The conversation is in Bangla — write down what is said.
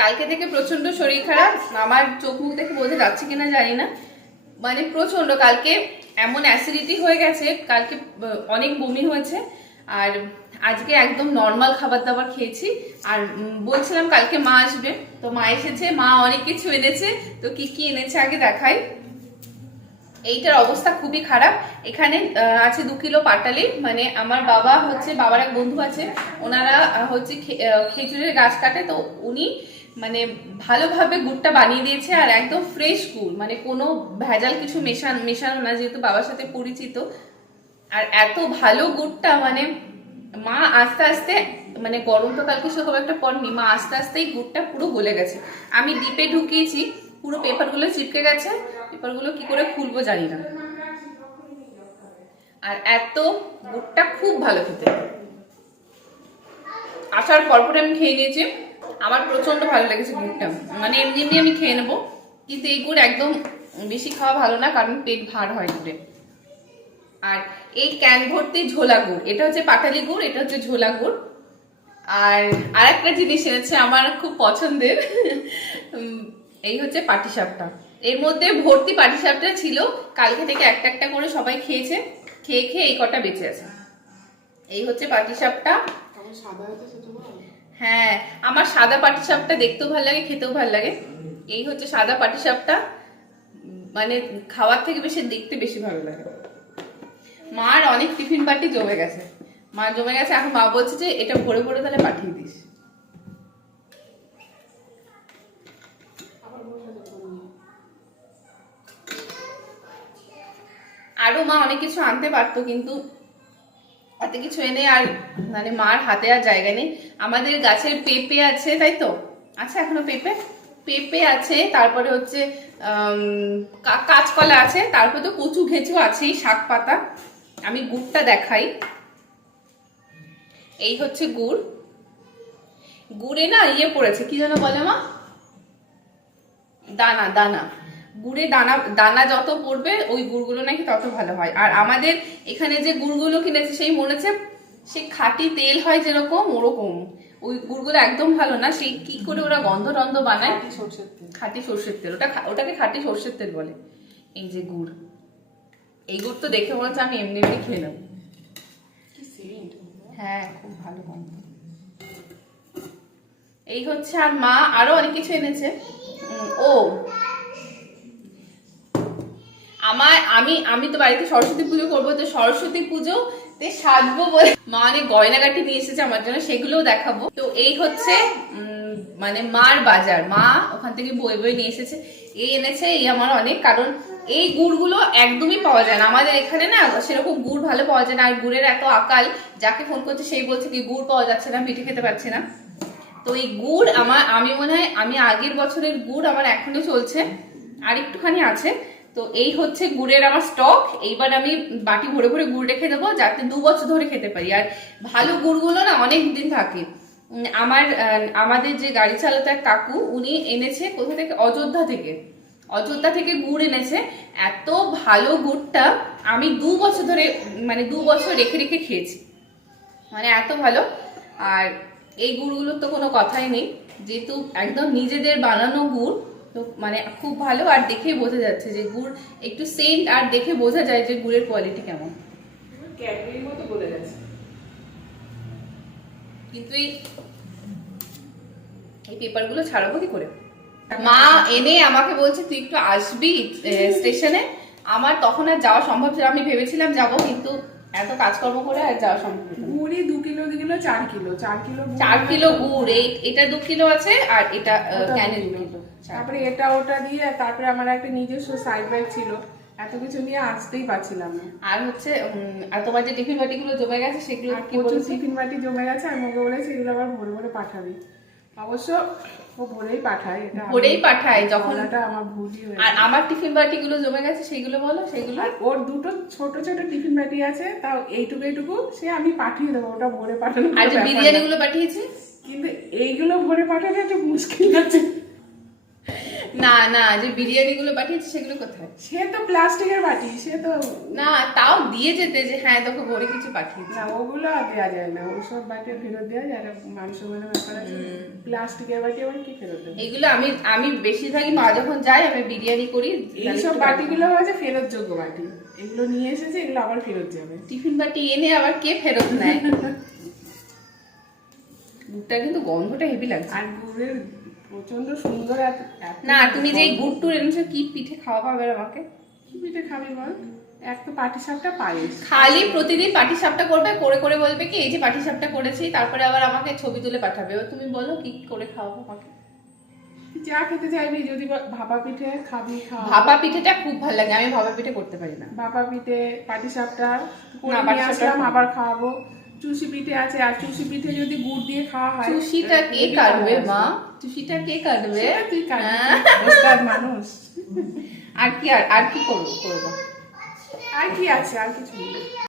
কালকে থেকে প্রচন্ড শরীর খারাপ, আমার চোখ মুখ দেখে বোঝা যাচ্ছে কিনা জানি না, মানে প্রচন্ড কালকে এমন অ্যাসিডিটি হয়ে গেছে, কালকে অনেক বমি হয়েছে। আর আজকে একদম নর্মাল খাবার দাবার খেয়েছি। আর বলছিলাম কালকে মা আসবে, তো মা এসেছে, মা অনেক কিছু এনেছে। তো কি কি এনেছে আগে দেখাই। এইটার অবস্থা খুবই খারাপ। এখানে আছে 2 কিলো পাটালি, মানে আমার বাবা হচ্ছে, বাবার এক বন্ধু আছে, ওনারা হচ্ছে খেজুরের গাছ কাটে, তো উনি মানে ভালোভাবে গুড়টা বানিয়ে দিয়েছে। আর একদম ফ্রেশ গুড়, মানে কোনো ভেজাল কিছু মেশানো না, যেহেতু বাবার সাথে পরিচিত। আর এত ভালো গুড়টা, মানে মা আস্তে আস্তে, মানে গরম তো কালকে সেরকম একটা পড়নি, মা আস্তে আস্তেই গুড়টা পুরো গলে গেছে। আমি ডিপে ঢুকিয়েছি, পুরো পেপারগুলো চিপকে গেছে, পেপারগুলো কি করে খুলবো জানি না। আর এত গুড়টা খুব ভালো খেতে। আসার পরপরে আমি খেয়ে নিয়েছি, আমার প্রচন্ড ভালো লেগেছে গুড়টা। মানে এমনি এমনি আমি খেয়ে নেবো, কিন্তু এই গুড় একদম বেশি খাওয়া ভালো না, কারণ পেট ভার হয় গুড়ে। আর এই ক্যান ভর্তি ঝোলা গুড়, এটা হচ্ছে পাটালি গুড়, এটা হচ্ছে ঝোলা গুড়। আর আরেকটা জিনিস এনেছে আমার খুব পছন্দের, এই হচ্ছে পাটিসাপটা। এর মধ্যে ভর্তি পাটিসাপটা ছিল, কালকে থেকে একটা একটা করে সবাই খেয়েছে, খেয়ে খেয়ে এই কটা বেঁচে আছে। এই হচ্ছে পাটিসাপটা। হ্যাঁ, আমার সাদা পাটিসাপটা দেখতেও ভালো লাগে, খেতেও ভালো লাগে। এই হচ্ছে সাদা পাটিসাপটা, মানে খাওয়ার থেকে বেশি দেখতে বেশি ভালো লাগে। মার অনেক টিফিন বাটি জমে গেছে, এখন মা বলছে যে এটা ভরে ভরে তাহলে পাঠিয়ে দিস। আরো মা অনেক কিছু আনতে পারতো, কিন্তু এত কিছু এনে আর মানে মার হাতে আর জায়গা নেই। আমাদের গাছের পেঁপে আছে, তাই তো আচ্ছা, এখনো পেঁপে আছে, তারপরে হচ্ছে কাঁচকলা আছে, তারপর তো কচু ঘেঁচু আছেই, শাক পাতা। আমি গুড়টা দেখাই। এই হচ্ছে গুড়ে না ইয়ে পড়েছে, কি যেন বলে মা, দানা। গুড়ে দানা যত পড়বে ওই গুড়গুলো নাকি তত ভালো হয়। আর আমাদের এখানে যে গুড়গুলো কিনেছে, সেই মনে হচ্ছে সে খাঁটি তেল হয় যেরকম, ওরকম ওই গুড়গুলো একদম ভালো না। সেই কি করে ওরা গন্ধ টন্ধ বানায়, খাঁটি সর্ষের তেল, ওটাকে খাঁটি সর্ষের তেল বলে। এই যে গুড়, এই গুড় তো দেখে মনে হচ্ছে আমি এমনি এমনি খেয়ে নেব। হ্যাঁ, খুব ভালো গন্ধ। এই হচ্ছে, আর মা আরো অনেক কিছু এনেছে। আমি তো বাড়িতে সরস্বতী পুজো করবো, তো সরস্বতী পুজোতে সাজবো বলে মা অনেক গয়নাগাটি নিয়ে এসেছে আমার জন্য, সেগুলোও দেখাবো। তো এই হচ্ছে মানে মার বাজার, মা ওখান থেকে বই নিয়ে এসেছে। এই এনেছে, এই আমার অনেক, কারণ এই গুড়গুলো একদমই পাওয়া যায় না আমাদের এখানে, না সেরকম গুড় ভালো পাওয়া যায় না। আর গুড়ের এত আকাল, যাকে ফোন করছে সেই বলছে কি গুড় পাওয়া যাচ্ছে না, পিঠে খেতে পারছে না। তো এই গুড় আমি মনে হয় আমি আগের বছরের গুড় আমার এখনো চলছে, আর একটুখানি আছে। তো এই হচ্ছে গুড়ের আমার স্টক। এইবার আমি বাটি ভরে ভরে গুড় রেখে দেবো, যাতে 2 বছর ধরে খেতে পারি। আর ভালো গুড়গুলো না অনেক দিন থাকে। আমাদের যে গাড়ি চালাতে এক কাকু, উনি এনেছে কোথা থেকে, অযোধ্যা থেকে গুড় এনেছে। এত ভালো গুড়টা, আমি 2 বছর ধরে, মানে 2 বছর রেখে রেখে খেয়েছি, মানে এত ভালো। আর এই গুড়গুলোর তো কোনো কথাই নেই, যেহেতু একদম নিজেদের বানানো গুড়, তো মানে খুব ভালো। আর দেখেই বোঝা যাচ্ছে যে গুড় একটু সেন্ট, আর দেখে বোঝা যায় যে গুড়ের কোয়ালিটি কেমন। ক্যাডবেরির মতো বলে গেছে। কিন্তু এই পেপারগুলো ছাড়াবো কি করে? মা এনে আমাকে বলছে তুই একটু আসবি স্টেশনে। আমার তখন আর যাওয়া সম্ভব ছিল, আমি ভেবেছিলাম যাবো, কিন্তু এত কাজকর্ম করে আর যাওয়া সম্ভব না। গুড়ি 2 কিলো 4 কিলো 4 কিলো গুড়, এটা 2 কিলো আছে, আর এটা ক্যানে 2 কিলো। তারপরে এটা ওটা দিয়ে, তারপরে আমার একটা নিজস্ব সাইড ব্যাগ ছিল, এত কিছু নিয়ে আসতেই পারছিলাম না। আর হচ্ছে আর তোমার যে টিফিন বাটিগুলো জমে গেছে, সেগুলো কি প্রচুর টিফিন বাটি জমে গেছে, আর মোকে বলেছে এগুলো আবার ভরে ভরে পাঠাবি। অবশ্য ও ভরেই পাঠায়, যখন আমার ভুলই হয়েছে। আর আমার টিফিন বাটিগুলো জমে গেছে, সেগুলো বলো, সেগুলো। আর ওর 2টো ছোট ছোট টিফিন বাটি আছে, তাও এইটুকু সে আমি পাঠিয়ে দেবো, ওটা ভরে পাঠানো। আর যে বিরিয়ানিগুলো পাঠিয়েছি, কিন্তু এইগুলো ভরে পাঠানো একটু মুশকিল আছে। না না, যে বিরিয়ানি গুলো পাঠিয়েছে সেগুলো কোথায়? সে তো প্লাস্টিকের বাটি, সে তো না তাও দিয়ে যেতে যে হ্যাঁ তোকে ভরে কিছু পাঠিয়েছে। না, ওগুলো আর দেওয়া যায় না, ওইসব বাটি ফেরত দেওয়া যায় না, মাংস মানে ব্যাপার আছে। প্লাস্টিকের বাটি আবার কি ফেরত দেবে? এগুলো আমি বেশিরভাগই মা যখন যায় আমি বিরিয়ানি করি। এইসব বাটিগুলো হচ্ছে ফেরত যোগ্য বাটি, এগুলো নিয়ে এসেছে, এগুলো আবার ফেরত যাবে। টিফিন বাটি এনে আবার কে ফেরত নেয়? গুড়টা কিন্তু গন্ধটা হেভি লাগছে। আর গুড়ের প্রচন্ড সুন্দর না তুমি যে এই গুড় টুর এনেছো, কি পিঠে খাওয়া পাবে আমাকে? কি পিঠে খাবি বল? এক তো পাটিসাপটা পায়েস, খালি প্রতিদিন পাটি সাপটা করবে, করে করে বলবে কি এই যে পাটি সাপটা করেছি, তারপরে আবার আমাকে ছবি তুলে পাঠাবে। এবার তুমি বলো কি করে খাওয়াবো আমাকে? যা খেতে চাইবি, যদি ভাপা পিঠে খাবি খাওয়া। ভাপা পিঠেটা খুব ভালো লাগে, আমি ভাপা পিঠে করতে পারি না। ভাপা পিঠে, পাটিসাপটা না, পাটিসাপটা আসলাম, আবার খাওয়াবো। চুষি পিঠে আছে, আর চুষি পিঠে যদি গুড় দিয়ে খাওয়া হয়। চুষিটা কে কাটবে মা? চুষিটা কে কাটবে? সেটা তুই কাটবি, ওস্তাদ মানুষ। আর কি আর কি করবো? আর কি আছে, আর কিছু নেই।